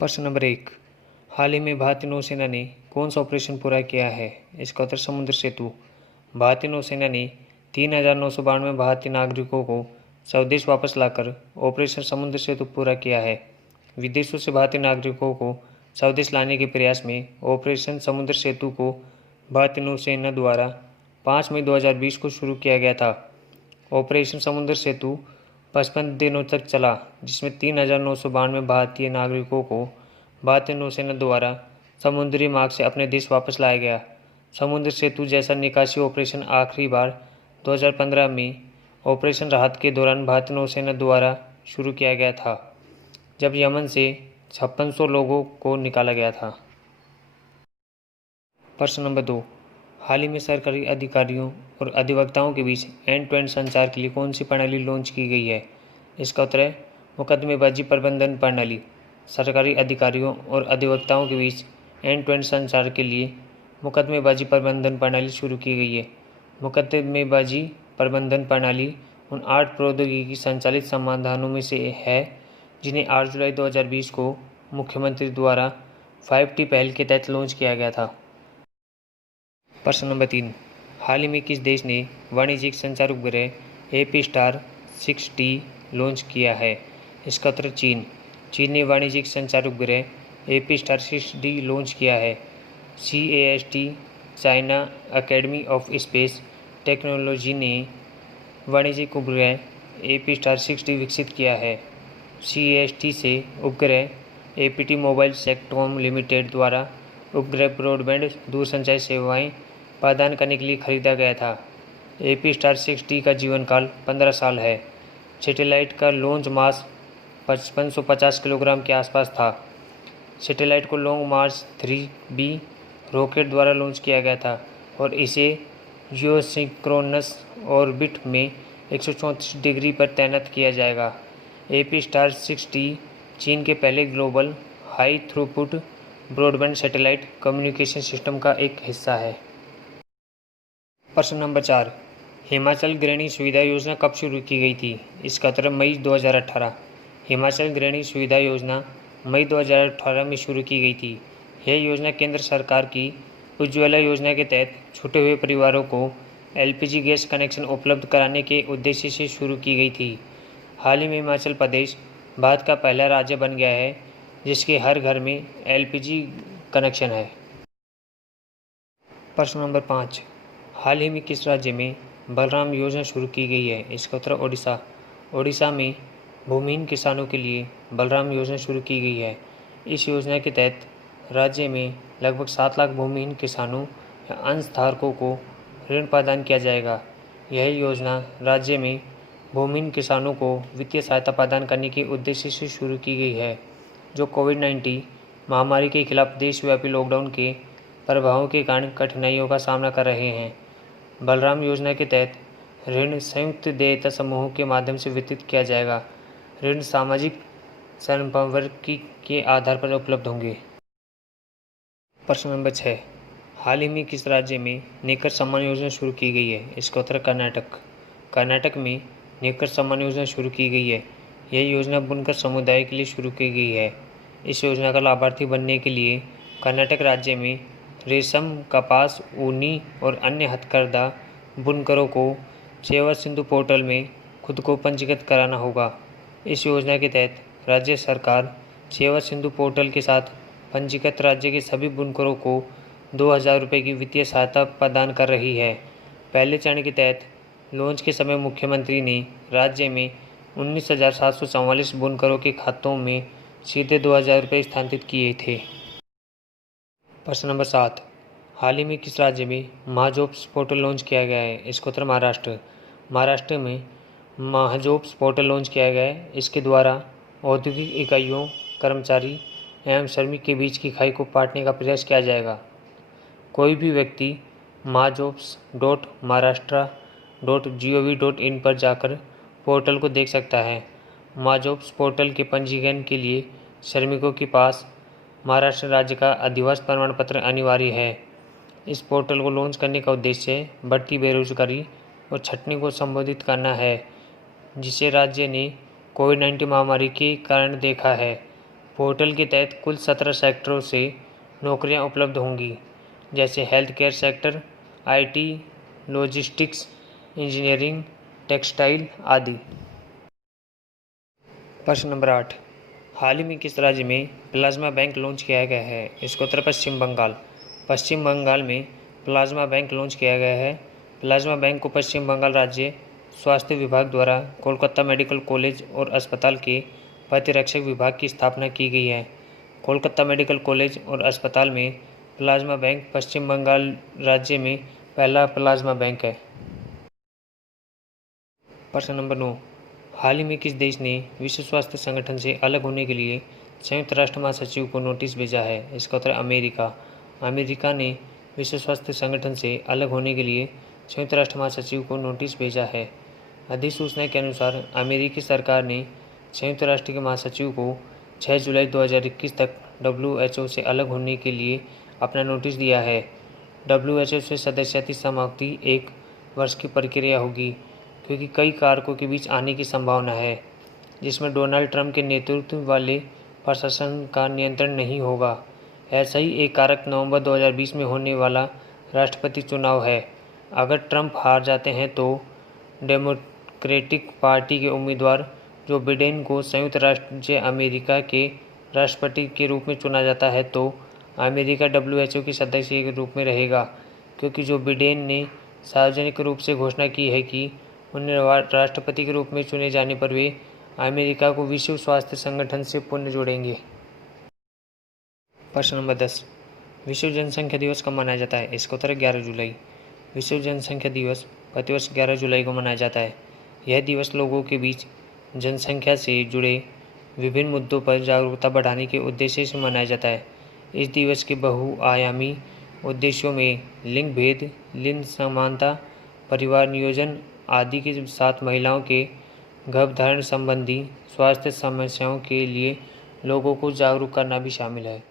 प्रश्न नंबर 1। हाल ही में भारतीय नौसेना ने कौन सा ऑपरेशन पूरा किया है? इसका उत्तर समुद्र सेतु। भारतीय नौसेना ने 3,992 भारतीय नागरिकों को स्वदेश वापस लाकर ऑपरेशन समुद्र सेतु पूरा किया है। विदेशों से भारतीय नागरिकों को स्वदेश लाने के प्रयास में ऑपरेशन समुद्र सेतु को भारतीय नौसेना द्वारा 5 मई 2020 को शुरू किया गया था। ऑपरेशन समुद्र सेतु 55 दिनों तक चला, जिसमें 3,992 भारतीय नागरिकों को भारतीय नौसेना द्वारा समुद्री मार्ग से अपने देश वापस लाया गया। समुद्र सेतु जैसा निकासी ऑपरेशन आखिरी बार 2015 में ऑपरेशन राहत के दौरान भारतीय नौसेना द्वारा शुरू किया गया था, जब यमन से 5600 लोगों को निकाला गया था। प्रश्न नंबर 2। हाल ही में सरकारी अधिकारियों और अधिवक्ताओं के बीच एंड टू एंड संचार के लिए कौन सी प्रणाली लॉन्च की गई है? इसका उत्तर है मुकदमेबाजी प्रबंधन प्रणाली। सरकारी अधिकारियों और अधिवक्ताओं के बीच एंड टू एंड संचार के लिए मुकदमेबाजी प्रबंधन प्रणाली शुरू की गई है। मुकदमेबाजी प्रबंधन प्रणाली उन 8 प्रौद्योगिकी संचालित समाधानों में से है जिन्हें 8 जुलाई 2020 को मुख्यमंत्री द्वारा 5T पहल के तहत लॉन्च किया गया था। प्रश्न नंबर 3। हाल ही में किस देश ने वाणिज्यिक संचार उपग्रह एपीस्टार 6D लॉन्च किया है? इसका उत्तर चीन। चीन ने वाणिज्यिक संचार उपग्रह एपीस्टार 6D लॉन्च किया है। CAST China academy of space technology ने वाणिज्यिक उपग्रह एपीस्टार 6D विकसित किया है। CAST से उपग्रह APT मोबाइल सेक्टकॉम लिमिटेड द्वारा उपग्रह ब्रॉडबैंड दूरसंचार सेवाएं प्रदान करने के लिए खरीदा गया था। एपीस्टार 6D का जीवन काल 15 साल है। सैटेलाइट का लॉन्च मास 5550 किलोग्राम के आसपास था। सैटेलाइट को लॉन्ग मार्च 3B रॉकेट द्वारा लॉन्च किया गया था और इसे जियोसिंक्रोनस ऑर्बिट में 134 डिग्री पर तैनात किया जाएगा। एपीस्टार 6D चीन के पहले global high throughput broadband satellite communication system का एक हिस्सा है। प्रश्न नंबर 4। हिमाचल गृहिणी सुविधा योजना कब शुरू की गई थी? इसका उत्तर मई 2018। हिमाचल गृहिणी सुविधा योजना मई 2018 में शुरू की गई थी। यह योजना केंद्र सरकार की उज्ज्वला योजना के तहत छूटे हुए परिवारों को LPG गैस कनेक्शन उपलब्ध कराने के उद्देश्य से शुरू की गई थी। हाल ही में हिमाचल प्रदेश भारत का पहला राज्य बन गया है जिसके हर घर में LPG कनेक्शन है। प्रश्न नंबर 5। हाल ही में किस राज्य में बलराम योजना शुरू की गई है? इसका उत्तर ओडिशा। ओडिशा में भूमिहीन किसानों के लिए बलराम योजना शुरू की गई है। इस योजना के तहत राज्य में लगभग 7 लाख भूमिहीन किसानों या अंशधारकों को ऋण प्रदान किया जाएगा। यह योजना राज्य में भूमिहीन किसानों को वित्तीय सहायता प्रदान करने के उद्देश्य से शुरू की गई है, जो कोविड-19 महामारी के खिलाफ देशव्यापी लॉकडाउन के प्रभावों के कारण कठिनाइयों का सामना कर रहे हैं। बलराम योजना के तहत ऋण संयुक्त देयता समूहों के माध्यम से वितरित किया जाएगा। ऋण सामाजिक संवर्ग के आधार पर उपलब्ध होंगे। प्रश्न नंबर 6। हाल ही में किस राज्य में नेकर सम्मान योजना शुरू की गई है? इसका उत्तर कर्नाटक। कर्नाटक में नेकर सम्मान योजना शुरू की गई है। यह योजना बुनकर समुदाय के लिए शुरू की गई है। इस योजना का लाभार्थी बनने के लिए कर्नाटक राज्य में रेशम, कपास, ऊनी और अन्य हथकरघा बुनकरों को सेवा सिंधु पोर्टल में खुद को पंजीकृत कराना होगा। इस योजना के तहत राज्य सरकार सेवा सिंधु पोर्टल के साथ पंजीकृत राज्य के सभी बुनकरों को 2,000 रुपये की वित्तीय सहायता प्रदान कर रही है। पहले चरण के तहत लॉन्च के समय मुख्यमंत्री ने राज्य में 19,744 बुनकरों के खातों में सीधे 2,000 रुपये स्थानांतरित किए थे। प्रश्न नंबर 7। हाल ही में किस राज्य में महाजॉब्स पोर्टल लॉन्च किया गया है? इसका उत्तर महाराष्ट्र। महाराष्ट्र में महाजॉब्स पोर्टल लॉन्च किया गया है। इसके द्वारा औद्योगिक इकाइयों, कर्मचारी एवं श्रमिक के बीच की खाई को पाटने का प्रयास किया जाएगा। कोई भी व्यक्ति mahajobs.maharashtra.gov.in पर जाकर पोर्टल को देख सकता है। महाजॉब्स पोर्टल के पंजीकरण के लिए श्रमिकों के पास महाराष्ट्र राज्य का अधिवास प्रमाण पत्र अनिवार्य है। इस पोर्टल को लॉन्च करने का उद्देश्य बढ़ती बेरोजगारी और छंटनी को संबोधित करना है, जिसे राज्य ने कोविड-19 महामारी के कारण देखा है। पोर्टल के तहत कुल 17 सेक्टरों से नौकरियां उपलब्ध होंगी, जैसे health care sector, IT, logistics, engineering, textile आदि। प्रश्न नंबर 8, हाल ही में किस राज्य में प्लाज्मा बैंक लॉन्च किया गया है? इसका उत्तर पश्चिम बंगाल। पश्चिम बंगाल में प्लाज्मा बैंक लॉन्च किया गया है। प्लाज्मा बैंक को पश्चिम बंगाल राज्य स्वास्थ्य विभाग द्वारा कोलकाता मेडिकल कॉलेज और अस्पताल के प्रतिरक्षक विभाग की स्थापना की गई है। कोलकाता मेडिकल कॉलेज और अस्पताल में प्लाज्मा बैंक पश्चिम बंगाल राज्य में पहला प्लाज्मा बैंक है। प्रश्न नंबर 9, हाल ही में किस देश ने विश्व स्वास्थ्य संगठन से अलग होने के लिए संयुक्त राष्ट्र महासचिव को नोटिस भेजा है? इसका उत्तर अमेरिका। अमेरिका ने विश्व स्वास्थ्य संगठन से अलग होने के लिए संयुक्त राष्ट्र महासचिव को नोटिस भेजा है। अधिसूचना के अनुसार अमेरिकी सरकार ने संयुक्त राष्ट्र के महासचिव को 6 जुलाई 2021 तक WHO से अलग होने के लिए अपना नोटिस दिया है। WHO से सदस्यता समाप्ति 1 वर्ष की प्रक्रिया होगी, क्योंकि कई कारकों के बीच आने की संभावना है, जिसमें डोनाल्ड ट्रंप के नेतृत्व वाले प्रशासन का नियंत्रण नहीं होगा। ऐसा ही एक कारक नवंबर 2020 में होने वाला राष्ट्रपति चुनाव है। अगर ट्रंप हार जाते हैं तो डेमोक्रेटिक पार्टी के उम्मीदवार जो बिडेन को संयुक्त राज्य अमेरिका के राष्ट्रपति के रूप में चुना जाता है, तो अमेरिका WHO के सदस्य के रूप में रहेगा, क्योंकि जो बिडेन ने सार्वजनिक रूप से घोषणा की है कि उन्हें राष्ट्रपति के रूप में चुने जाने पर वे अमेरिका को विश्व स्वास्थ्य संगठन से पुनः जोड़ेंगे। प्रश्न नंबर 10, विश्व जनसंख्या दिवस कब मनाया जाता है? इसका उत्तर 11 जुलाई। विश्व जनसंख्या दिवस प्रतिवर्ष 11 जुलाई को मनाया जाता है। यह दिवस लोगों के बीच जनसंख्या से जुड़े विभिन्न मुद्दों पर जागरूकता बढ़ाने के उद्देश्य से मनाया जाता है। इस दिवस के बहुआयामी उद्देश्यों में लिंग भेद, लिंग समानता, परिवार नियोजन आदि के साथ महिलाओं के गर्भधारण संबंधी स्वास्थ्य समस्याओं के लिए लोगों को जागरूक करना भी शामिल है।